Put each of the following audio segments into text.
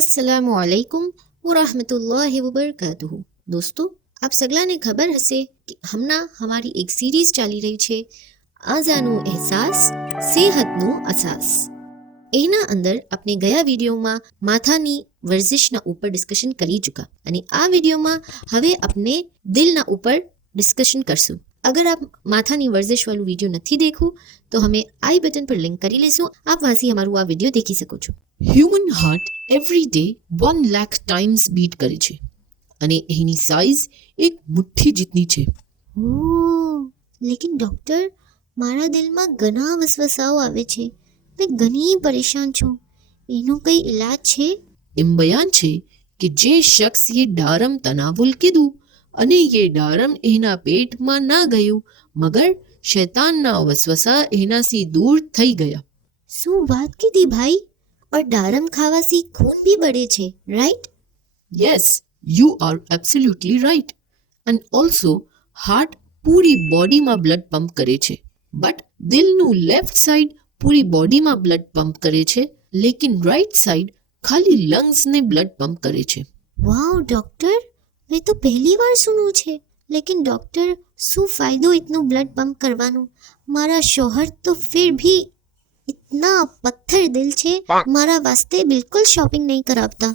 अस्सलामुअलैकुम वरहमतुल्लाहि वबरकातुहू। दोस्तों, આપ સગલાને ખબર હશે કે હમણાં હમારી એક સિરીઝ ચાલી રહી છે, આઝાનું અહેસાસ સેહતનું અસાસ. એના અંદર આપણે ગયા વિડીયોમાં માથાની વર્જિશના ઉપર ડિસ્કશન કરી ચૂકા અને આ વિડીયોમાં હવે આપણે દિલના ઉપર ડિસ્કશન કરશું. अगर आप माथा ની વર્જિશ વાળું વિડીયો નથી દેખું તો હમે આઈ બટન પર લિંક કરી લેશું. આપ વાંસી અમારું આ વિડીયો દેખી શકો છો. Human heart every day 1 lakh times bit કરે છે અને એની સાઇઝ એક મુઠ્ઠી જેટલી છે. ઓહ, લેકિન ડોક્ટર, મારા દિલમાં ઘણા વસવસાઓ આવે છે. મેં ઘણી પરેશાન છું. એનો કઈ ઇલાજ છે? એમ બયાન છે કે જે શખ્સ એ ડારમ તનાવુલ કીધું અને એ ડારમ એના પેટમાં ના ગયું મગર શૈતાનના વસવસા એનાથી દૂર થઈ ગયા. શું વાત કીધી ભાઈ? और डारम खावासी खून भी बढ़े છે, right? Yes, you are absolutely right. And also heart પૂરી બોડીમાં બ્લડ પંપ કરે છે, બટ દિલનું લેફ્ટ સાઈડ પૂરી બોડીમાં બ્લડ પંપ કરે છે, લેકિન રાઈટ સાઈડ ખાલી લંગ્સને બ્લડ પંપ કરે છે. વાવ ડોક્ટર, મેં તો પહેલી વાર સુનું છે. લેકિન ડોક્ટર, શું ફાયદો ઇતનું બ્લડ પંપ કરવાનો? મારા શોહર તો ફિર ભી इतना पत्थर दिल છે, મારા વાસ્તે બિલકુલ શોપિંગ નહીં કરાવતા.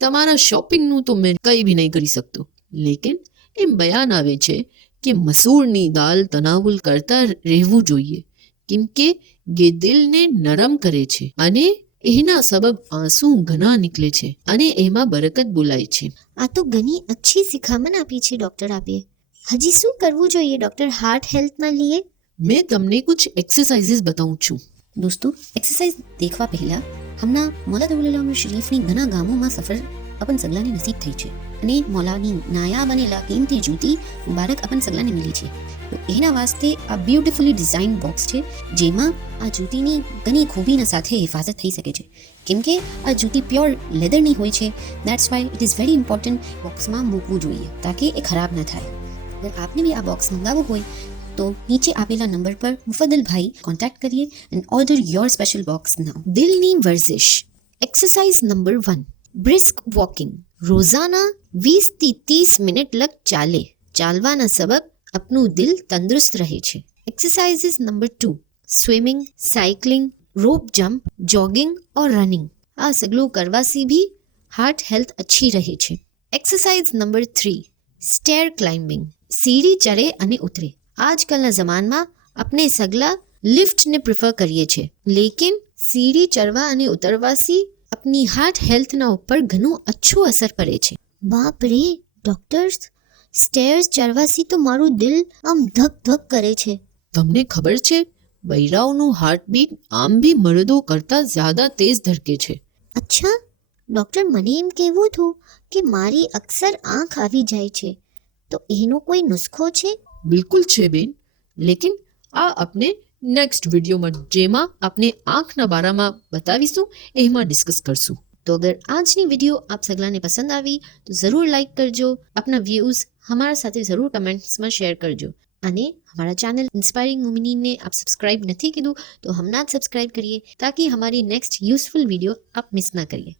તમારા શોપિંગનું તો મેં કંઈ બી નહીં કરી શકતો, લેકિન એમ બયાન આવે છે કે મસૂરની દાલ તનાવુલ કરતા રહેવું જોઈએ, કેમ કે એ દિલને નરમ કરે છે અને એના સબબ આંસુ ઘણા નીકળે છે અને એમાં બરકત બોલાય છે. આ તો ઘણી અચ્છી શિખામણ આપી છે ડોક્ટર આપે. હજી શું કરવું જોઈએ ડોક્ટર હાર્ટ હેલ્થના લીએ? મેં તમને કુછ એક્સરસાઇઝીસ બતાવું છું. દોસ્તો, એક્સરસાઇઝ દેખવા પહેલા હમણાં મૌલા દૌલત શરીફની ઘણા ગામોમાં સફર અપન સગલાને નસીબ થઈ છે અને મૌલાની નાયાબ અને લાકીમતી જૂતી મુબારક અપન સગલાને મળી છે. તો એના વાસ્તે આ બ્યુટીફુલી ડિઝાઇન બોક્સ છે, જેમાં આ જૂતીની ઘણી ખૂબીના સાથે હિફાજત થઈ શકે છે, કેમ કે આ જૂતી પ્યોર લેધરની હોય છે. That's why it is very important બોક્સમાં મૂકવું જોઈએ તાકી એ ખરાબ ન થાય. અગર આપને બી આ બોક્સ મંગાવવું હોય તો નીચે આપેલા નંબર પર મુફદ્દલભાઈ કોન્ટેક્ટ કરીએ and order your special box now. દિલની વર્જિશ. Exercise number 1, brisk walking. રોજાના 20 થી 30 મિનિટ લગ ચાલે. ચાલવાના સબબ આપનું દિલ તંદુરસ્ત રહે છે. Exercises number 2, swimming, cycling, rope jump, jogging और રનિંગ. આ સગલું કરવાથી भी હાર્ટ હેલ્થ अच्छी રહે છે. Exercise number 3, stair climbing. સીડી ચડે અને ઉતરે. આજકાલના જમાનમાં આપણે સગલા લિફ્ટને પ્રિફર કરીએ છીએ, લેકિન સીડી ચડવા અને ઉતરવાથી આપની હાર્ટ હેલ્થના ઉપર ઘણું અચ્છો અસર પડે છે. બાપ રે ડોક્ટર્સ, સ્ટેર્સ ચડવાથી તો મારું દિલ આમ ધક ધક કરે છે. તમને ખબર છે બૈરાઓનું હાર્ટબીટ આમ બી મર્દો કરતા જ્યાદા તેજ ધડકે છે. અચ્છા ડોક્ટર, મને એમ કહેવું હતું કે મારી અક્સર આંખ આવી જાય છે, તો એનો કોઈ નુસ્ખો છે? બિલકુલ છે બેન, લેકિન આ આપણે નેક્સ્ટ વિડીયોમાં જેમાં આપણે આંખના બારામાં બતાવીશું એમાં ડિસ્કસ કરશું. તો અગર આજની વિડીયો આપ સગલાને પસંદ આવી તો જરૂર લાઈક કરજો. આપના વ્યૂઝ હમારા સાથે જરૂર કમેન્ટ્સમાં શેર કરજો અને हमारा चैनल इंस्पायरिंग मोमिनीन ने आप सब्सक्राइब नहीं कीधું तो हमें सब्सक्राइब करिए ताकि हमारी नेक्स्ट यूजफुल वीडियो आप मिस ना करिए.